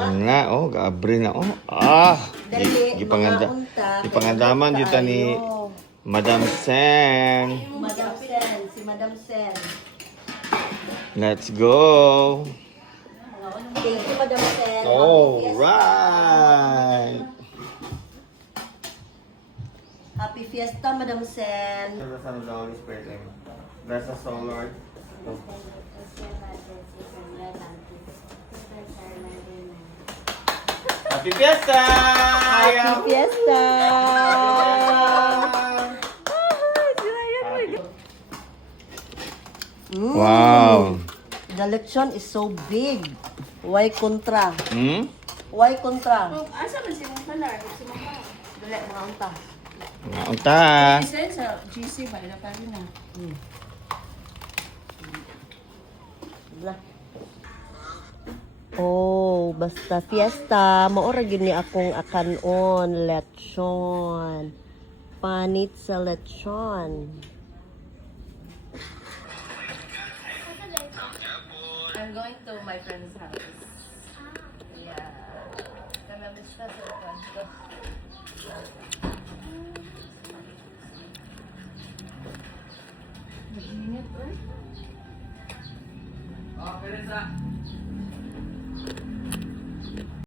Ano nga, oh, gaabri na, oh. Ah! Dali, Gipangandaman dito ni Madam Sen. Madam Sen, si Madam Sen. Let's go! Thank you, Madam Sen. Alright! Happy Fiesta, Madam Sen. Bless us, O Lord. Happy Fiesta! Happy Fiesta! Wow! The lechon is so big. Why kontra? Hmm? Why kontra? Asa man si mong kalar? Si mong kalar. Dali, mga unta. Naunta! Isa sa GC ba? Ila pa rin na. Wala. Oh, basta fiesta. Maura yun ni akong akanon. Lechon. Panit sa lechon. I'm going to my friend's house. Yeah. Kami siya sa Toronto. Mag-ingat,